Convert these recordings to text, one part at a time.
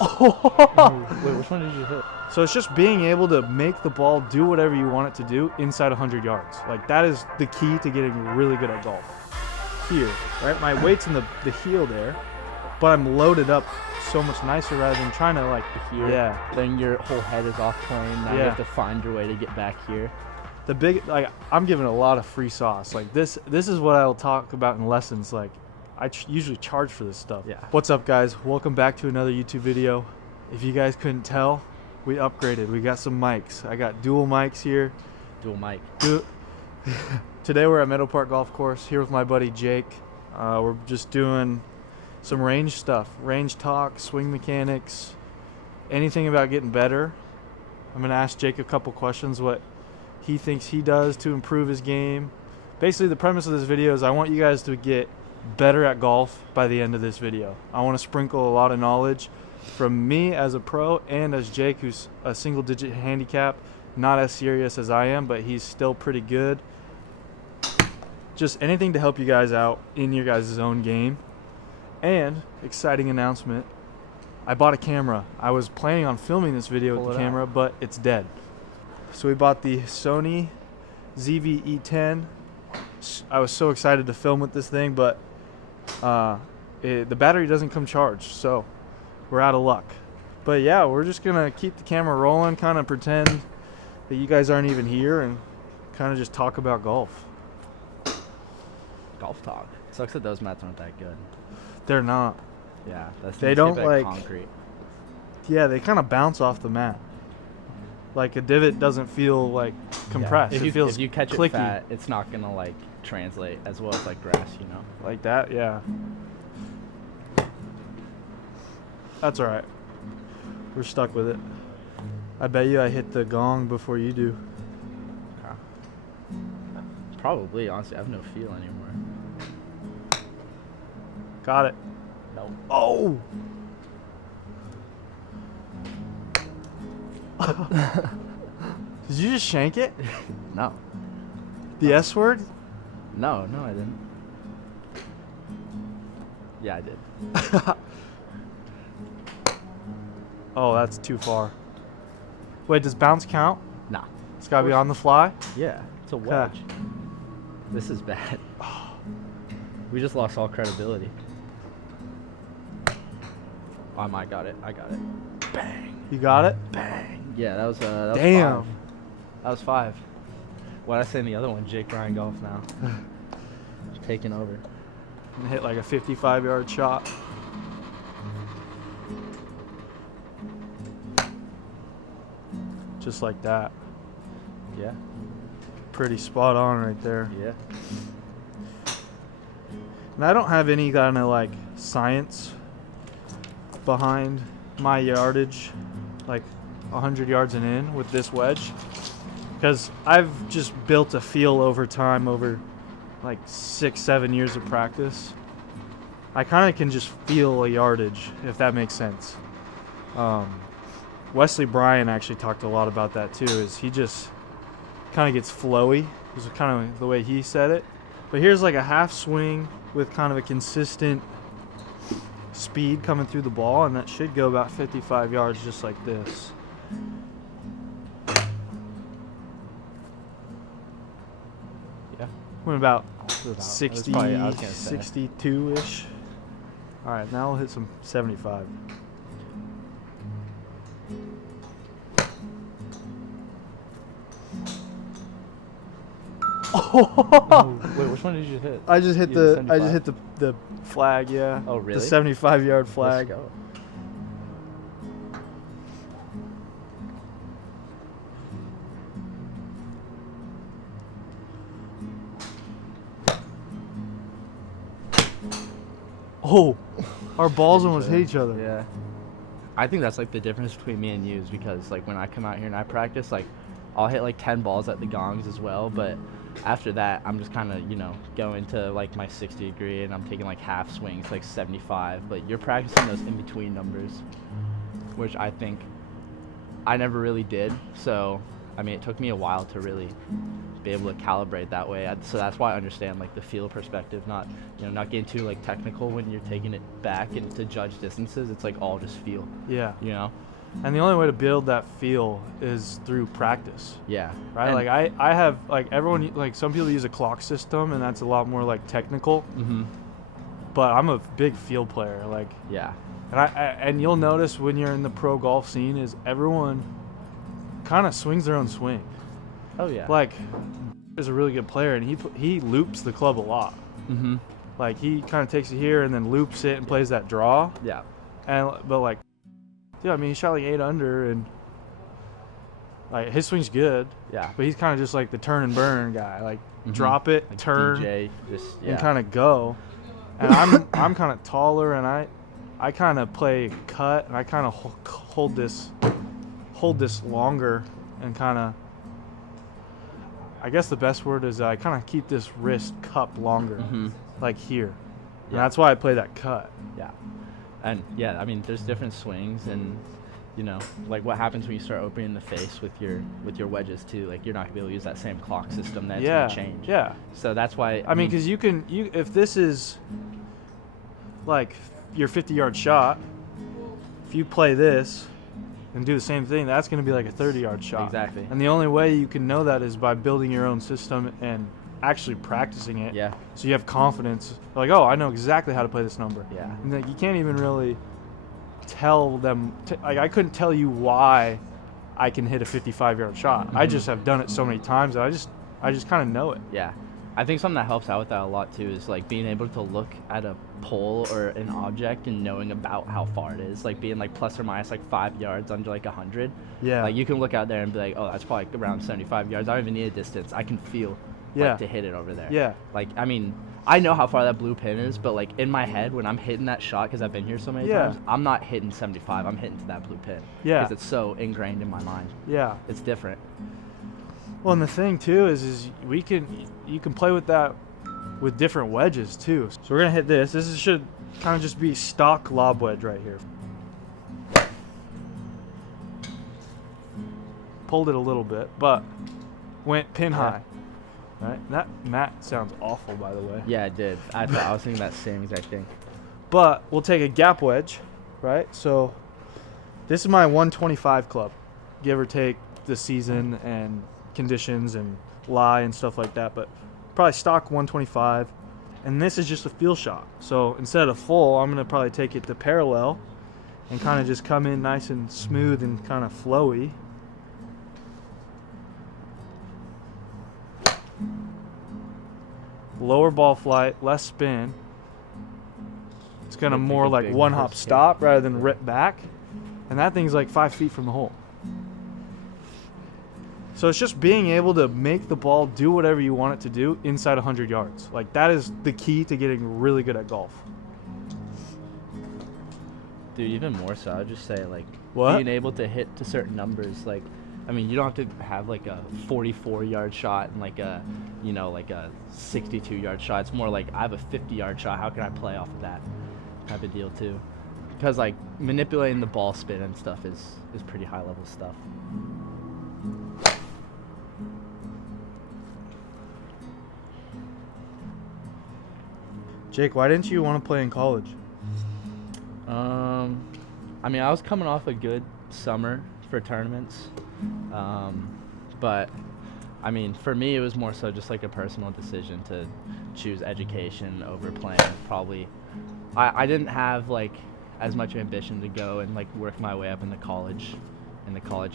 Wait, which one did you hit? So it's just being able to make the ball do whatever you want it to do inside 100 yards. Like, that is the key to getting really good at golf. Here, right? My weight's in the heel there, but I'm loaded up so much nicer rather than trying to, like, Here. yeah. Then your whole head is off plane. Now you have to find your way to get back here. The big, like, I'm giving a lot of free sauce. Like, this is what I'll talk about in lessons. Like, I usually charge for this stuff. Yeah. What's up, guys? Welcome back to another YouTube video. If you guys couldn't tell, we upgraded. We got some mics. I got dual mics here. Dual mic. Today we're at Meadow Park Golf Course here with my buddy Jake. We're just doing some range stuff, range talk, swing mechanics, anything about getting better. I'm gonna ask Jake a couple questions, what he thinks he does to improve his game. Basically, the premise of this video is I want you guys to get better at golf by the end of this video. I want to sprinkle a lot of knowledge from me as a pro and as Jake, who's a single-digit handicap, not as serious as I am, but he's still pretty good. Just anything to help you guys out in your guys' own game. And exciting announcement, I bought a camera. I was planning on filming this video with the camera, but it's dead. So we bought the Sony ZV-E10. I was so excited to film with this thing, but the battery doesn't come charged, so we're out of luck. But yeah, we're just gonna keep the camera rolling, kind of pretend that you guys aren't even here, and kind of just talk about golf. Golf talk. Sucks that those mats aren't that good. They're not. Yeah, they don't like concrete. Yeah, they kind of bounce off the mat. Like a divot doesn't feel like compressed. Yeah. It feels if you catch clicky. it fat, it's not gonna like translate as well as like grass, you know. Like that, yeah. That's all right. We're stuck with it. I bet you I hit the gong before you do. Probably, honestly, I have no feel anymore. Got it. No. Oh! Did you just shank it? No. The S word? No, I didn't. Yeah, I did. Oh, that's too far. Wait, does bounce count? Nah. It's gotta be on the fly? Yeah, it's a wedge. This is bad. We just lost all credibility. Oh, I got it. Bang. You got it? Bang. Yeah, that was damn. 5. That was 5. What'd I say in the other one? Jake Ryan Golf now. Taking over. And hit like a 55-yard shot. Just like that. Yeah. Pretty spot on right there. Yeah. And I don't have any kind of like science behind my yardage, like 100 yards and in with this wedge, because I've just built a feel over time, over like 6-7 years of practice. I kind of can just feel a yardage, if that makes sense. Wesley Bryan actually talked a lot about that too, is he just kind of gets flowy, is kind of the way he said it. But here's like a half swing with kind of a consistent speed coming through the ball, and that should go about 55 yards just like this. Yeah. Went about 60, probably, I was gonna say. 62-ish. All right, now we'll hit some 75. Oh, wait, which one did you hit? I just hit the the flag, yeah. Oh, really? The 75-yard flag. Let's go. Oh, our balls almost hit each other. Yeah. I think that's like the difference between me and you, is because like when I come out here and I practice, like I'll hit like 10 balls at the gongs as well, but after that I'm just kind of, you know, going to like my 60 degree and I'm taking like half swings, like 75, but you're practicing those in between numbers, which I think I never really did. So I mean, it took me a while to really be able to calibrate that way. So that's why I understand like the feel perspective, not not getting too like technical when you're taking it back and to judge distances. It's like all just feel. Yeah. You know. And the only way to build that feel is through practice. Yeah. Right. And like I have like everyone like some people use a clock system and that's a lot more like technical. Mm-hmm. But I'm a big feel player. Like. Yeah. And and you'll notice when you're in the pro golf scene is everyone kind of swings their own swing. Oh yeah. Like is a really good player and he loops the club a lot. Mm-hmm. Like he kind of takes it here and then loops it and plays that draw. Yeah. But like, dude, I mean, he shot like 8 under and like his swing's good. Yeah. But he's kind of just like the turn and burn guy. Like Mm-hmm. drop it, Like turn, DJ, and kind of go. And I'm kind of taller and I kind of play cut and I kind of hold this longer and kind of. I guess the best word is I kind of keep this wrist cup longer, Mm-hmm. like here. And Yeah. that's why I play that cut. Yeah. And yeah, I mean, there's different swings, and like what happens when you start opening the face with your wedges too. Like you're not gonna be able to use that same clock system. That's gonna change. Yeah. So that's why. I mean, because if this is like your 50-yard shot, if you play this and do the same thing, that's going to be like a 30-yard shot. Exactly. And the only way you can know that is by building your own system and actually practicing it. Yeah. So you have confidence. Like, oh, I know exactly how to play this number. Yeah. And like, you can't even really tell them. Like, I couldn't tell you why I can hit a 55-yard shot. I just have done it so many times that I just kind of know it. Yeah. I think something that helps out with that a lot too is like being able to look at a pole or an object and knowing about how far it is, like being like plus or minus like 5 yards under like 100. Yeah. Like you can look out there and be like, oh, that's probably around 75 yards. I don't even need a distance. I can feel like to hit it over there. Yeah. Like, I mean, I know how far that blue pin is, but like in my head when I'm hitting that shot, because I've been here so many times, I'm not hitting 75. I'm hitting to that blue pin. Yeah. Because it's so ingrained in my mind. Yeah. It's different. Well, and the thing too is you can play with that with different wedges too. So we're gonna hit this. Should kind of just be stock lob wedge right here. Pulled it a little bit, but went pin high. Right? That mat sounds awful, by the way. Yeah, it did. I was thinking that same exact thing. But we'll take a gap wedge, right? So this is my 125 club, give or take the season and conditions and lie and stuff like that, but probably stock 125. And this is just a feel shot. So instead of full, I'm going to probably take it to parallel and kind of just come in nice and smooth and kind of flowy. Lower ball flight, less spin. It's going to more like one hop stop rather than rip back. And that thing's like 5 feet from the hole. So it's just being able to make the ball do whatever you want it to do inside 100 yards. Like that is the key to getting really good at golf. Dude, even more so, I'd just say like What? being able to hit to certain numbers. Like, I mean, you don't have to have like a 44-yard shot and like a, like a 62-yard shot. It's more like I have a 50-yard shot. How can I play off of that type of deal too? Because like manipulating the ball spin and stuff is pretty high level stuff. Jake, why didn't you want to play in college? I mean, I was coming off a good summer for tournaments, but I mean, for me, it was more so just like a personal decision to choose education over playing. Probably, I didn't have like as much ambition to go and like work my way up in the college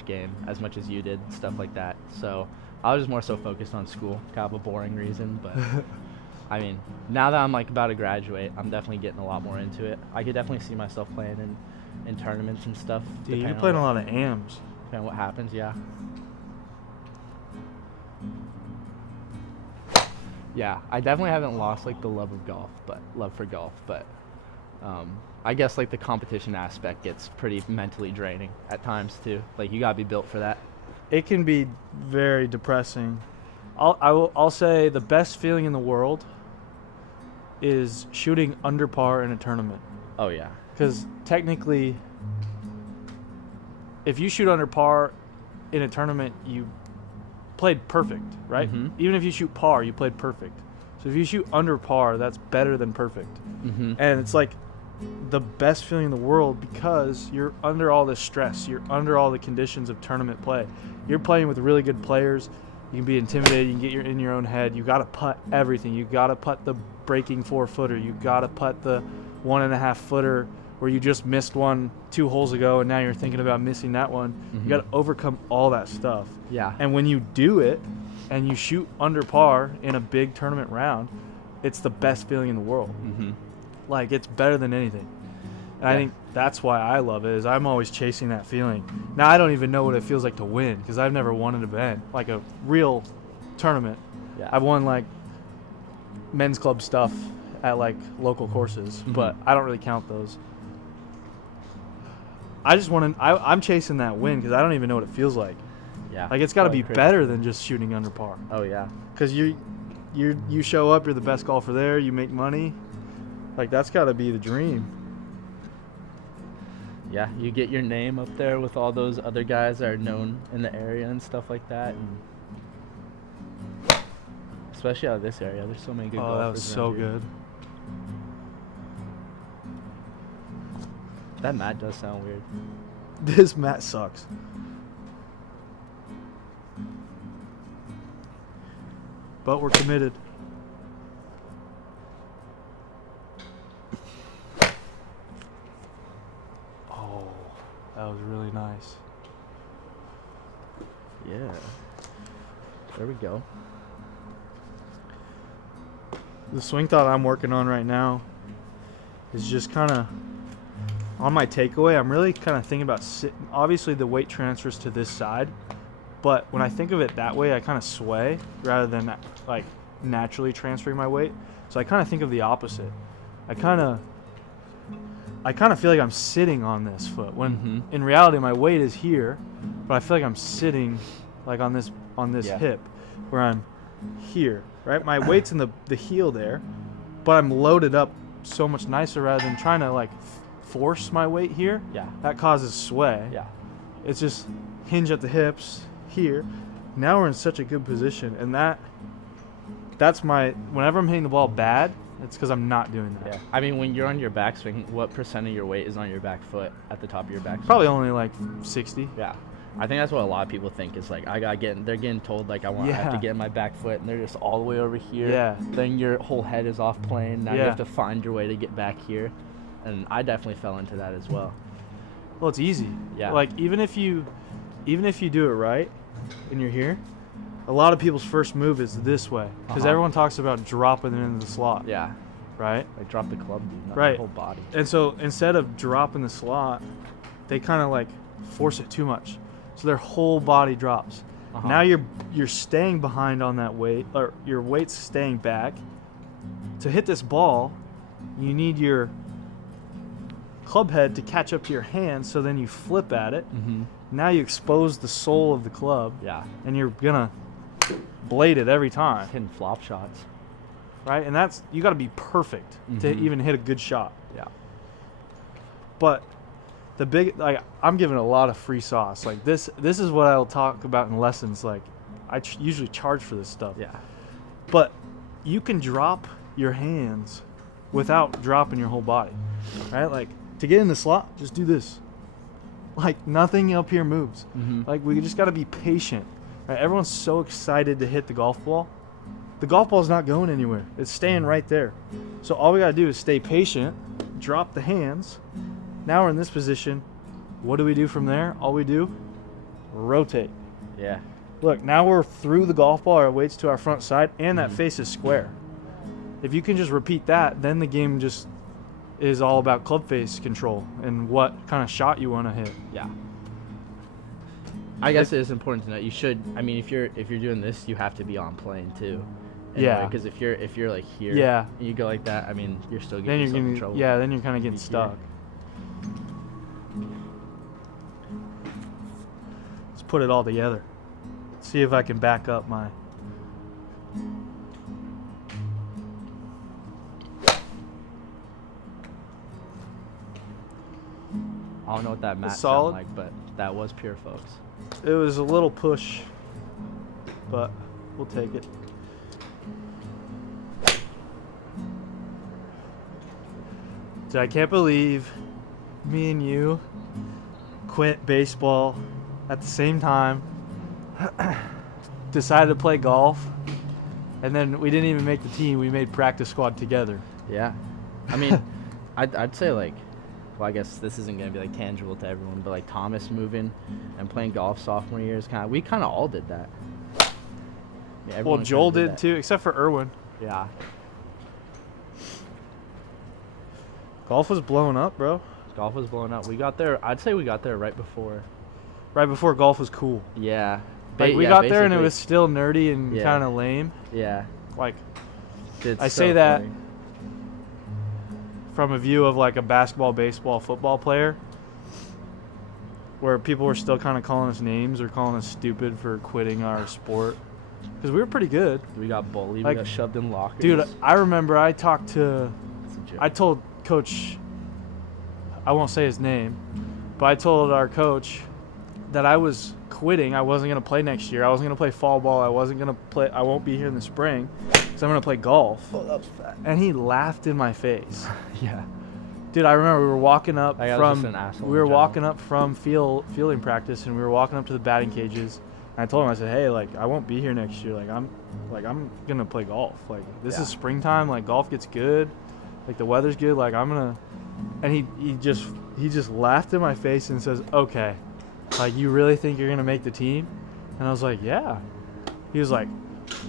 game as much as you did, stuff like that. So I was just more so focused on school, kind of a boring reason, but. I mean, now that I'm like about to graduate, I'm definitely getting a lot more into it. I could definitely see myself playing in tournaments and stuff. Dude, you're playing a lot of AMs. Depending on what happens, yeah. Yeah, I definitely haven't lost like the love for golf, but I guess like the competition aspect gets pretty mentally draining at times too. Like you gotta be built for that. It can be very depressing. I'll say the best feeling in the world is shooting under par in a tournament. Oh yeah. Because technically, if you shoot under par in a tournament, you played perfect, right? Mhm. Even if you shoot par, you played perfect. So if you shoot under par, that's better than perfect. Mhm. And it's like the best feeling in the world because you're under all this stress. You're under all the conditions of tournament play. You're playing with really good players. You can be intimidated. You can get in your own head. You got to putt everything. You got to putt the breaking 4-footer. You got to putt the 1.5-footer where you just missed one 2 holes ago and now you're thinking about missing that one. Mhm. You got to overcome all that stuff. Yeah. And when you do it and you shoot under par in a big tournament round, it's the best feeling in the world. Mhm. Like, it's better than anything. And I Yeah. think that's why I love it, is I'm always chasing that feeling. Now, I don't even know what it feels like to win because I've never won an event, like a real tournament. Yeah. I've won, like, men's club stuff at, like, local courses, but I don't really count those. I just want to – I'm chasing that win because I don't even know what it feels like. Yeah. Like, it's got to Probably be crazy. better than just shooting under par. Oh yeah. Because you show up, you're the best golfer there, you make money. Like, that's got to be the dream. Yeah, you get your name up there with all those other guys that are known in the area and stuff like that, and especially out of this area, there's so many good golfers. Oh, that was so around here. good. That mat does sound weird. This mat sucks. But we're committed. Oh, that was really nice. Yeah. There we go. The swing thought I'm working on right now is just kind of on my takeaway. I'm really kind of thinking about sitting. Obviously, the weight transfers to this side, but when I think of it that way, I kind of sway rather than like naturally transferring my weight. So I kind of think of the opposite. I kind of feel like I'm sitting on this foot when in reality my weight is here, but I feel like I'm sitting like on this Yeah. hip where I'm here, right? My weight's in the heel there, but I'm loaded up so much nicer rather than trying to like force my weight here. Yeah. That causes sway. Yeah. It's just hinge at the hips here. Now we're in such a good position, and that's my whenever I'm hitting the ball bad, it's because I'm not doing that. Yeah. I mean, when you're on your backswing, what percent of your weight is on your back foot at the top of your backswing? Probably only like 60. Yeah. I think that's what a lot of people think is like, they're getting told like I have to Yeah. get in my back foot, and they're just all the way over here. Yeah. Then your whole head is off plane. Now you Yeah. have to find your way to get back here. And I definitely fell into that as well. Well, it's easy. Yeah. Like even if you do it right, and you're here, a lot of people's first move is this way because everyone talks about dropping it into the slot. Yeah. Right. Like drop the club, dude, not Right. the whole body. And so instead of dropping the slot, they kind of like force it too much, so their whole body drops. Now you're staying behind on that weight, or your weight's staying back. To hit this ball, you need your club head to catch up to your hand, so then you flip at it. Now you expose the sole of the club, Yeah. and you're gonna blade it every time, Hitting flop shots. right? And that's you got to be perfect to even hit a good shot. Yeah. But the big, like, I'm giving a lot of free sauce. Like this is what I'll talk about in lessons. Like I usually charge for this stuff. Yeah. But you can drop your hands without dropping your whole body, right? Like to get in the slot, just do this. Like nothing up here moves. Like we just got to be patient. Right? Everyone's so excited to hit the golf ball. The golf ball's not going anywhere. It's staying right there. So all we got to do is stay patient, drop the hands. Now we're in this position. What do we do from there? All we do, rotate. Yeah. Look, now we're through the golf ball, our weight's to our front side, and that face is square. If you can just repeat that, then the game just is all about club face control and what kind of shot you want to hit. Yeah. I guess it is important to know. You should. I mean, if you're doing this, you have to be on plane too. Yeah. Because if you're like here. Yeah. And you go like that. I mean, you're still Then getting you're yourself in getting, trouble. yeah, then you're kind of getting Here. stuck. Let's put it all together. See if I can back up my. I don't know what that mat Solid. sounded like, but that was pure, folks. It was a little push. but we'll take it. Dude, I can't believe me and you quit baseball at the same time, decided to play golf, and then we didn't even make the team. We made practice squad together. Yeah. I mean, I'd say, like, well, I guess this isn't going to be, like, tangible to everyone, but, like, Thomas moving and playing golf sophomore year is we kind of all did that. Yeah, Well, everyone Joel kinda did too, except for Irwin. Yeah. Golf was blowing up, bro. Golf was blowing up. We got there, I'd say we got there right before. Right before golf was cool. Yeah. Like, we yeah, got there and it basically. was still nerdy and Yeah. kind of lame. Yeah. Like, It's I so say that funny. from a view of like a basketball, baseball, football player, where people were still kind of calling us names or calling us stupid for quitting our sport, because we were pretty good. We got bullied. Like, we got shoved in lockers. Dude, I remember I talked to, It's a joke. I told Coach, I won't say his name, but I told our coach that I was quitting. I wasn't going to play next year. I wasn't going to play fall ball. I wasn't going to play. I won't be here in the spring because I'm going to play golf. Oh, that was fat. And he laughed in my face. Yeah. Dude, I remember we were walking up That guy was just from an asshole we in were general. walking up from fielding practice, and we were walking up to the batting cages. And I told him, I said, "Hey, like, I won't be here next year. I'm gonna play golf. Like, this Yeah. is springtime. Like, golf gets good. Like, the weather's good. Like, I'm gonna." And he just laughed in my face and says, "Okay, like, you really think you're gonna make the team?" And I was like, "Yeah." He was like,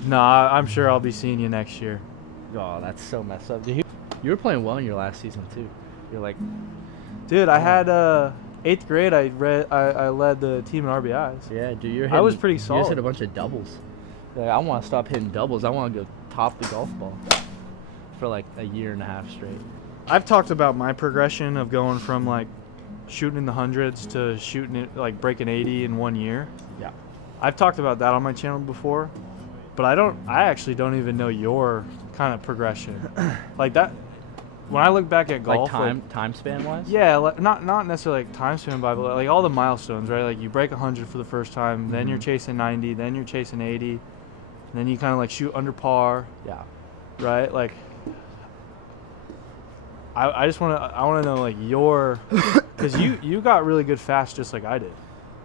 "Nah, I'm sure I'll be seeing you next year." Oh, that's so messed up. Dude, you were playing well in your last season too. You're like, Dude, I had 8th grade. I led the team in RBIs. yeah, dude, you're I was hitting- pretty You just solid. hit a bunch of doubles. Like, I want to stop hitting doubles. I want to go top the golf ball for like a year and a half straight. I've talked about my progression of going from like shooting in the hundreds to shooting it like breaking 80 in 1 year. Yeah. I've talked about that on my channel before, but I actually don't even know your kind of progression. Like that, when I look back at golf, Like time span wise. yeah, like, not necessarily like time span by, but like all the milestones, right? Like you break 100 for the first time, then you're Mhm. chasing 90, then you're chasing 80, and then you kind of like shoot under par, Yeah. right? Like I just want to know like your, because you got really good fast just like I did.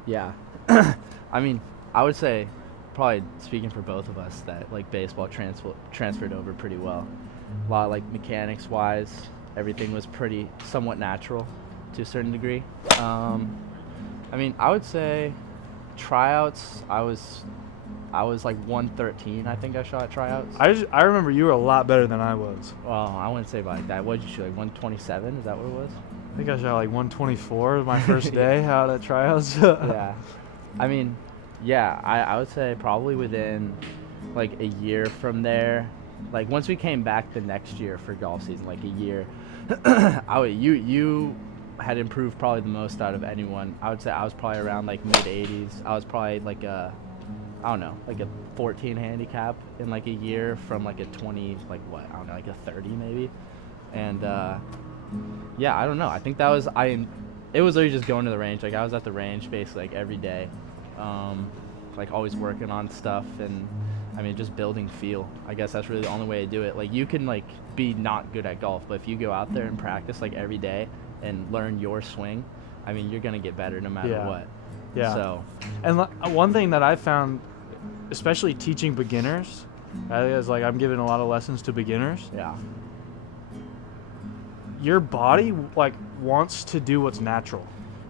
Yeah. I mean, I would say, probably speaking for both of us, that like baseball transferred over pretty well. A lot like mechanics wise, everything was pretty somewhat natural to a certain degree. I mean, I would say tryouts, I was like 113, I think I shot at tryouts. I remember you were a lot better than I was. Well, I wouldn't say like that. What did you shoot, like 127? Is that what it was? I think I shot like 124 my first day out at tryouts. Yeah. I mean, yeah, I would say probably within like a year from there. Like once we came back the next year for golf season, like a year, you had improved probably the most out of anyone. I would say I was probably around like mid 80s. I was probably like I don't know, like a 14 handicap in like a year from like a 20, like what, I don't know, like a 30 maybe. And yeah, I don't know. I think that was it was literally just going to the range. Like I was at the range basically like every day, like always working on stuff, and I mean just building feel. I guess that's really the only way to do it. Like you can like be not good at golf, but if you go out there and practice like every day and learn your swing, I mean you're gonna get better no matter Yeah. what. Yeah. So And one thing that I found, especially teaching beginners, is like I'm giving a lot of lessons to beginners. yeah, Your body like wants to do what's natural,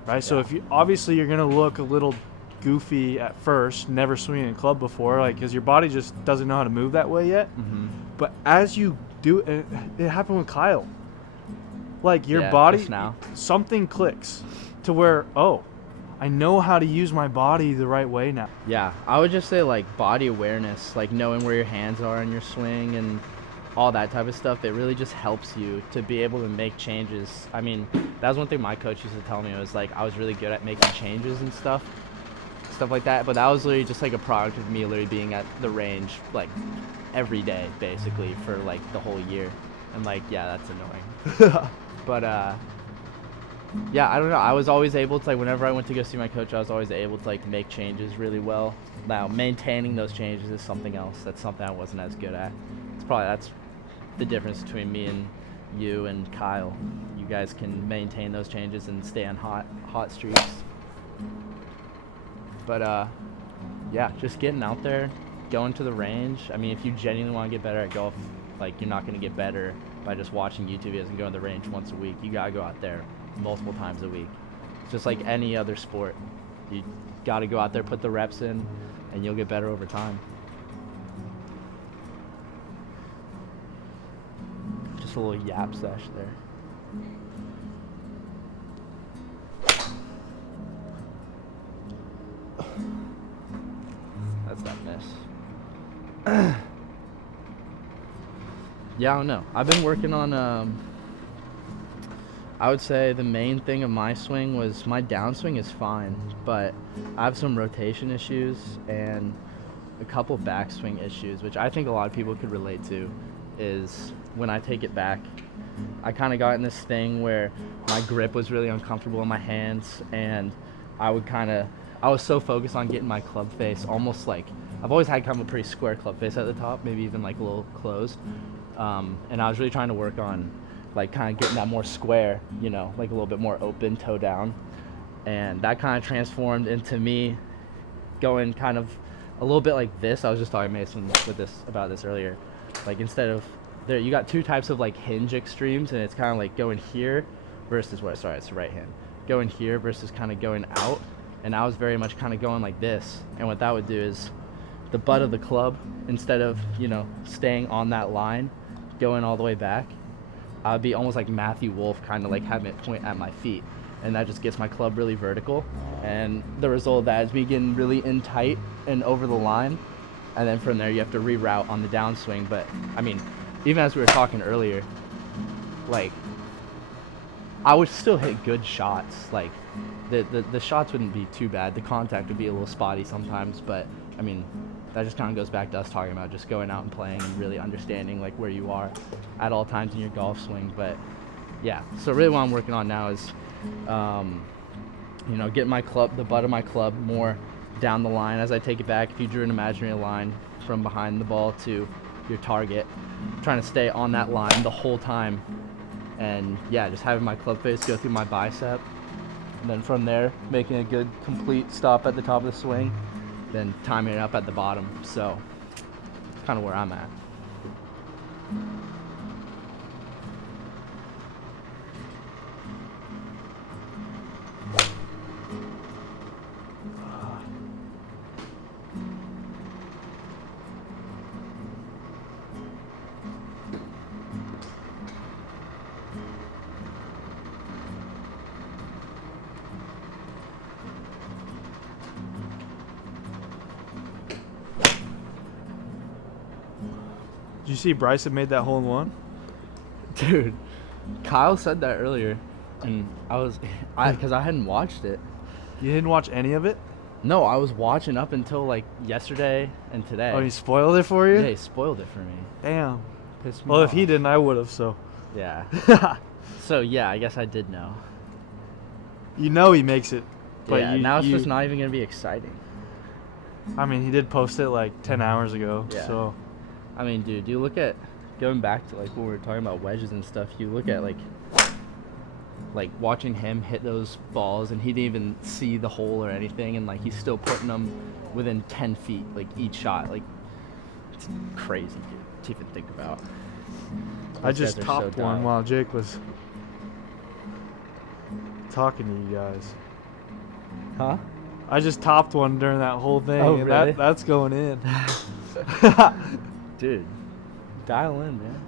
right? So Yeah. if you obviously you're gonna look a little goofy at first, never swinging a club before, like because your body just doesn't know how to move that way yet. mm-hmm. But as you do, it happened with Kyle. Like your Yeah, body, just now. something clicks to where, oh, I know how to use my body the right way now. Yeah, I would just say like body awareness, like knowing where your hands are in your swing and all that type of stuff. It really just helps you to be able to make changes. I mean, that was one thing my coach used to tell me, was like I was really good at making changes and stuff like that. But that was literally just like a product of me literally being at the range like every day basically for like the whole year. And like, yeah, that's annoying. But yeah, I don't know. I was always able to, like, whenever I went to go see my coach, I was always able to, like, make changes really well. Now, maintaining those changes is something else. That's something I wasn't as good at. That's the difference between me and you and Kyle. You guys can maintain those changes and stay on hot streaks. But yeah, just getting out there, going to the range. I mean, if you genuinely want to get better at golf, like, you're not going to get better by just watching YouTube videos and going to the range once a week. You got to go out there multiple times a week. It's just like any other sport. You got to go out there, put the reps in, and you'll get better over time. Just a little yap sesh there. That's that miss. Yeah, I don't know. I've been working on, I would say the main thing of my swing was my downswing is fine, but I have some rotation issues and a couple backswing issues, which I think a lot of people could relate to, is when I take it back. I kind of got in this thing where my grip was really uncomfortable in my hands, and I was so focused on getting my club face almost like, I've always had kind of a pretty square club face at the top, maybe even like a little closed. And I was really trying to work on like kind of getting that more square, you know, like a little bit more open toe down. And that kind of transformed into me going kind of a little bit like this. I was just talking to Mason about this earlier. Like, instead of there, you got two types of like hinge extremes, and it's kind of like going here versus it's the right hand. Going here versus kind of going out. And I was very much kind of going like this. And what that would do is the butt of the club, instead of, you know, staying on that line, going all the way back, I would be almost like Matthew Wolf, kind of like having it point at my feet. And that just gets my club really vertical. And the result of that is me getting really in tight and over the line. And then from there, you have to reroute on the downswing. But, I mean, even as we were talking earlier, like, I would still hit good shots. Like, the shots wouldn't be too bad. The contact would be a little spotty sometimes. But, I mean, that just kind of goes back to us talking about just going out and playing and really understanding, like, where you are at all times in your golf swing. But, yeah, so really what I'm working on now is, you know, getting the butt of my club more down the line as I take it back. If you drew an imaginary line from behind the ball to your target, trying to stay on that line the whole time. And, yeah, just having my club face go through my bicep. And then from there, making a good complete stop at the top of the swing, then timing it up at the bottom. So, that's kind of where I'm at. Did you see Bryson made that hole in one? Dude, Kyle said that earlier, and because I hadn't watched it. You didn't watch any of it? No, I was watching up until like yesterday and today. Oh, he spoiled it for you? Yeah, he spoiled it for me. Damn. Pissed me Well, off. if he didn't, I would have, so. Yeah. So, yeah, I guess I did know. You know he makes it. But yeah, now it's just not even going to be exciting. I mean, he did post it like 10 hours ago, Yeah. so. I mean, dude, you look at, going back to like when we were talking about wedges and stuff, you look at like watching him hit those balls, and he didn't even see the hole or anything, and like he's still putting them within 10 feet, like each shot. Like, it's crazy, dude, to even think about. I Those just guys are so topped one dialed. while Jake was talking to you guys. Huh? I just topped one during that whole thing. Oh, and really? That's going in. Dude, dial in, man.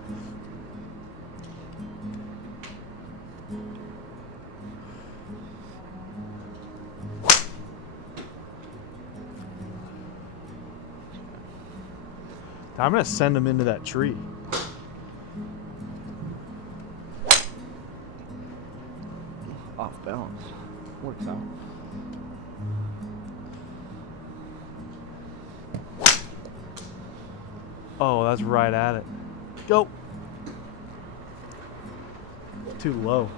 I'm going to send him into that tree. Off balance. Works out. Oh, that's right at it. Go. Too low.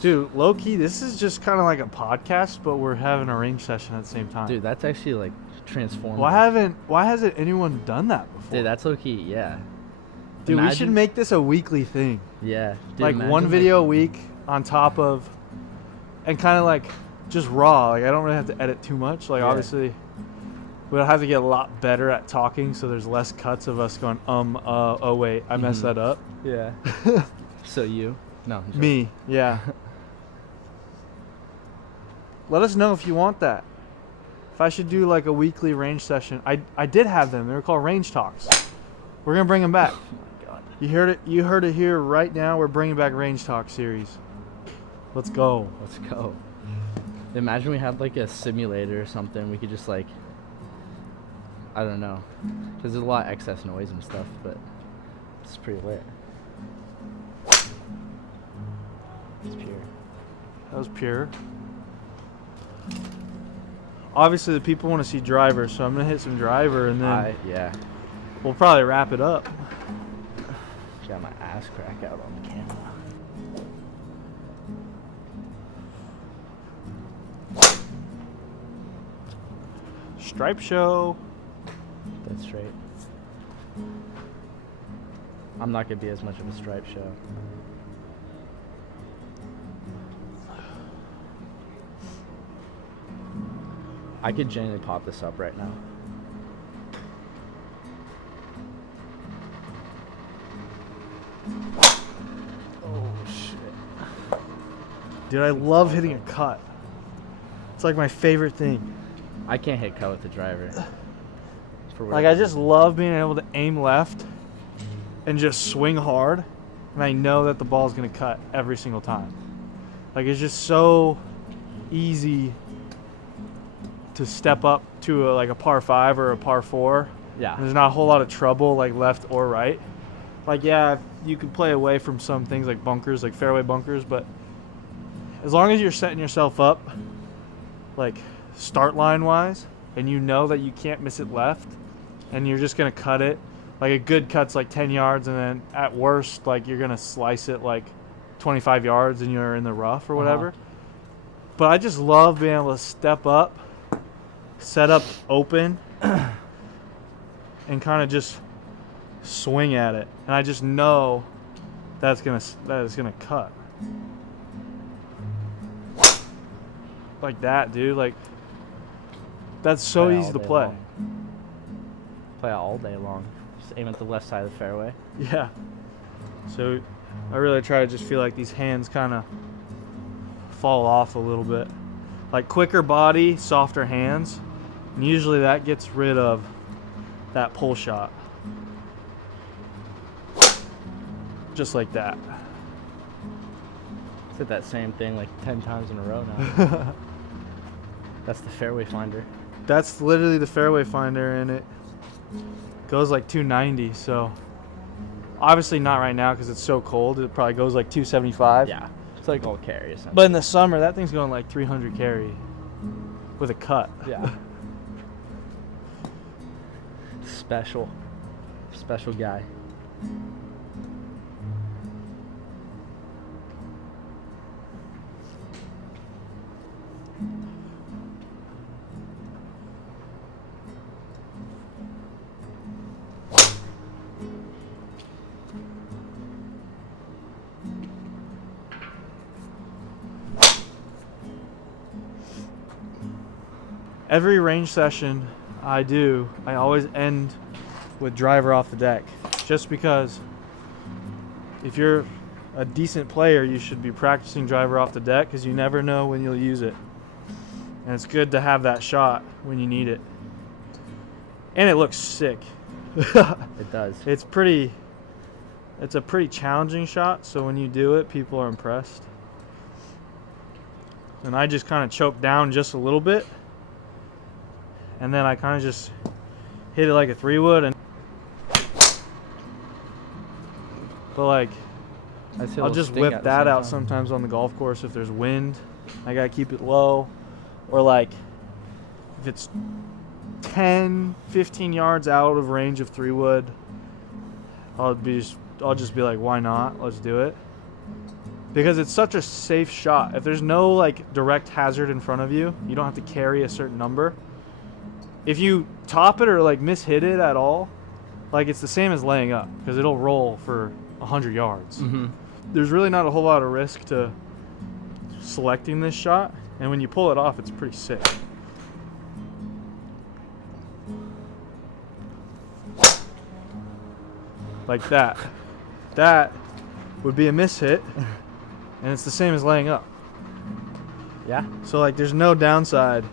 Dude, low key, this is just kind of like a podcast, but we're having a range session at the same time. Dude, that's actually like transformative. Why hasn't anyone done that before? Dude, that's low key, yeah. Dude, we should make this a weekly thing. Yeah. Dude, like one video a week on top of, and kind of like just raw. Like I don't really have to edit too much. Like obviously, we'll have to get a lot better at talking, so there's less cuts of us going oh wait, I messed that up. Yeah. So you? No. Me. Yeah. Let us know if you want that. If I should do like a weekly range session. I did have them. They were called range talks. We're gonna bring them back. You heard it. You heard it here right now. We're bringing back Range Talk series. Let's go. Let's go. Imagine we had like a simulator or something. We could just like, I don't know, because there's a lot of excess noise and stuff, but it's pretty lit. It's pure. That was pure. Obviously, the people want to see driver, so I'm gonna hit some driver, and then we'll probably wrap it up. Got my ass crack out on the camera. Stripe show. That's straight. I'm not gonna be as much of a stripe show. I could genuinely pop this up right now. Oh shit. Dude, I love hitting a cut. It's like my favorite thing. I can't hit cut with the driver. Like I just love being able to aim left and just swing hard, and I know that the ball's gonna cut every single time. Like it's just so easy to step up to like a par 5 or a par 4. Yeah. There's not a whole lot of trouble like left or right. Like yeah, you can play away from some things like bunkers, like fairway bunkers, but as long as you're setting yourself up like start line wise and you know that you can't miss it left and you're just gonna cut it, like a good cut's like 10 yards and then at worst like you're gonna slice it like 25 yards and you're in the rough or whatever. But I just love being able to step up, set up open and kind of just swing at it, and I just know that it's gonna cut like that, dude. Like that's so easy to play. Play all day long. Just aim at the left side of the fairway. Yeah. So I really try to just feel like these hands kind of fall off a little bit, like quicker body, softer hands, and usually that gets rid of that pull shot. Just like that. Said that same thing like 10 times in a row now. That's the fairway finder. That's literally the fairway finder, and it goes like 290. So obviously not right now because it's so cold. It probably goes like 275. Yeah, it's like all carry. But in the summer, that thing's going like 300 carry with a cut. Yeah. Special guy. Every range session I do, I always end with driver off the deck, just because if you're a decent player, you should be practicing driver off the deck because you never know when you'll use it, and it's good to have that shot when you need it. And it looks sick. It does. It's a pretty challenging shot, so when you do it, people are impressed. And I just kind of choke down just a little bit, and then I kind of just hit it like a 3-wood, and but like I'll just whip that out sometimes on the golf course if there's wind. I gotta keep it low, or like if it's 10-15 yards out of range of 3-wood, I'll just be like, why not? Let's do it. because it's such a safe shot. If there's no like direct hazard in front of you, you don't have to carry a certain number. If you top it or like mishit it at all, like it's the same as laying up because it'll roll for 100 yards. Mm-hmm. There's really not a whole lot of risk to selecting this shot, and when you pull it off, it's pretty sick. Like that. That would be a mishit, and it's the same as laying up. Yeah. So like there's no downside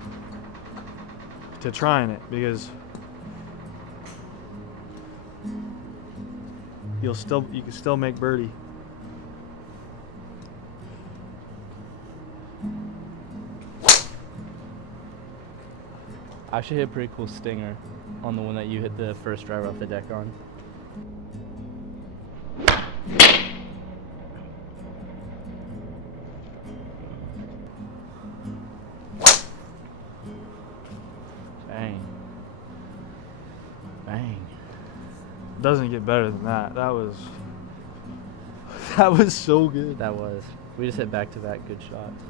to trying it because you can still make birdie. I should hit a pretty cool stinger on the one that you hit the first driver off the deck on. Bang. Bang. Doesn't get better than that. That was that was so good. That was. We just hit back-to-back good shots.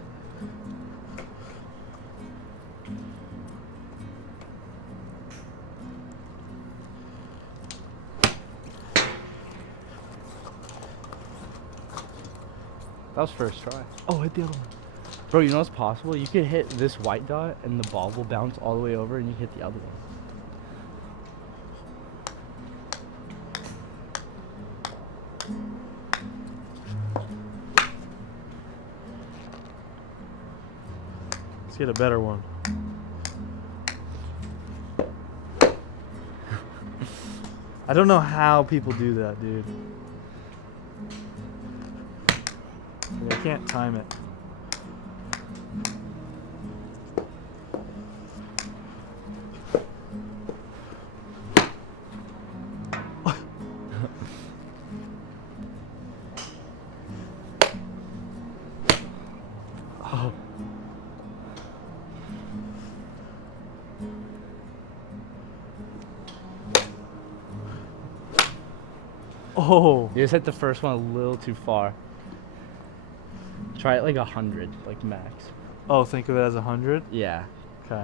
That was first try. Oh, hit the other one. Bro, you know what's possible? You could hit this white dot and the ball will bounce all the way over and you hit the other one. Let's get a better one. I don't know how people do that, dude. I can't time it. Oh. Oh. You just hit the first one a little too far. Try it like 100, like max. Oh, think of it as 100? Yeah. Okay.